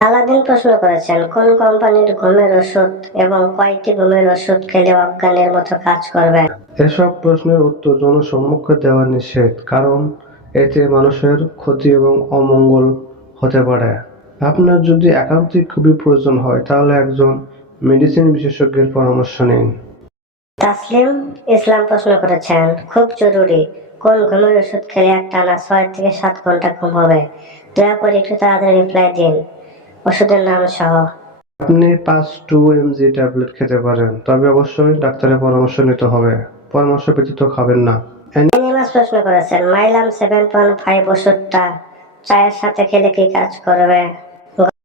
Aladdin প্রশ্ন করেছেন কোন কোম্পানির ঘুমের ওষুধ এবং কয়টি ঘুমের ওষুধ খেলে অজ্ঞানের মতো কাজ করবে? এসব প্রশ্নের উত্তর জনসম্মুখে দেওয়া নিষেধ কারণ এতে মানুষের ক্ষতি এবং অমঙ্গল হতে পারে। আপনার যদি একান্তই খুবই প্রয়োজন হয় তাহলে একজন মেডিসিন বিশেষজ্ঞের পরামর্শ নিন। তাসলিম ইসলাম প্রশ্ন করেছেন খুব জরুরি কোন ঘুমের ওষুধ খেলে একটানা ছয় থেকে সাত ঘণ্টা ঘুম হবে। দয়া করে একটু তাড়াতাড়ি রিপ্লাই দিন। ওষুধের নাম সহ। আপনি পাঁচ টু এমজি ট্যাবলেট খেতে পারেন তবে অবশ্যই ডাক্তারের পরামর্শ নিতে হবে। পরামর্শ ব্যতীত খাবেন না। অ্যানিমাস প্রশ্ন করেছেন মাইলাম সেভেন পয়েন্ট ফাইভ ওষুধটা চায়ের সাথে খেলে কি কাজ করবে?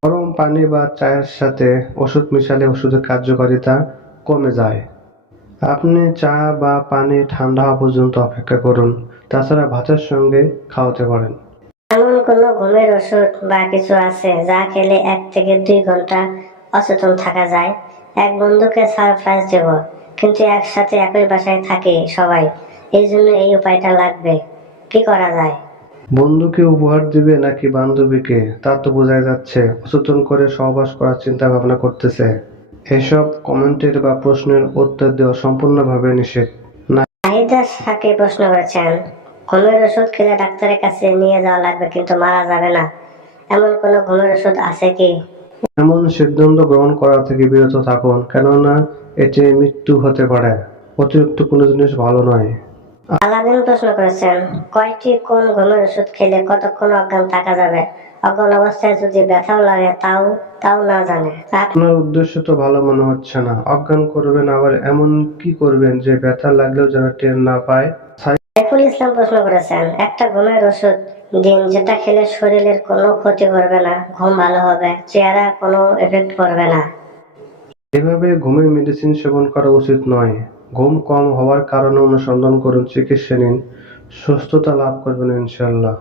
গরম পানি বা চায়ের সাথে ওষুধ মিশালে ওষুধের কার্যকারিতা কমে যায়। আপনি চা বা পানি ঠান্ডা হওয়া পর্যন্ত অপেক্ষা করুন তাছাড়া ভাতের সঙ্গে খাওয়াতে পারেন। কোনো ঘুমের ওষুধ বা কিছু আছে যা খেলে এক থেকে দুই ঘণ্টা অচেতন থাকা যায়? এক বন্ধুকে সারপ্রাইজ দেব কিন্তু একসাথে একই বাসায় থাকি সবাই। এই জন্য এই উপায়টা লাগবে। কি করা যায়? বন্ধুকে উপহার দিবে নাকি বান্ধবীকে? তা তো বোঝাই যাচ্ছে। অচেতন করে সহবাস করার চিন্তা ভাবনা করতেছে। এসব কমেন্টের বা প্রশ্নের উত্তর দেওয়া সম্পূর্ণভাবে নিষেধ। নাহিদা সাকে প্রশ্ন করেছেন? ঘুমের ওষুধ খেলে ডাক্তারের কাছে নিয়ে যাওয়া লাগবে কিন্তু মারা যাবে না। এমন কোনো ঘুমের ওষুধ আছে কি? এমন সিদ্ধান্ত গ্রহণ করা থেকে বিরত থাকুন কেননা এতে মৃত্যু হতে পারে। অতিরিক্ত কোনো জিনিস ভালো নয়। আলাদিন প্রশ্ন করেছেন কয়টি কোন ঘুমের ওষুধ খেলে কতক্ষণ অজ্ঞান থাকা যাবে? অজ্ঞান অবস্থায় যদি ব্যথাও লাগে তাও তাও না জানে। আপনার উদ্দেশ্য তো ভালো মনে হচ্ছে না। অজ্ঞান করবেন আবার এমন কি করবেন যে ব্যথা লাগলেও যেন টের না পায়? সাইফুল ইসলাম প্রশ্ন করেছেন, একটা ঘুমের ওষুধ দিন যেটা খেলে শরীরের কোনো ক্ষতি করবে না, ঘুম ভালো হবে চেহারা কোনো এফেক্ট করবে না। এভাবে ঘুমের মেডিসিন সেবন করা উচিত নয়। ঘুম কম হওয়ার কারণে অনুসন্ধান করুন, চিকিৎসা নিন, সুস্থতা লাভ করবেন ইনশাল্লাহ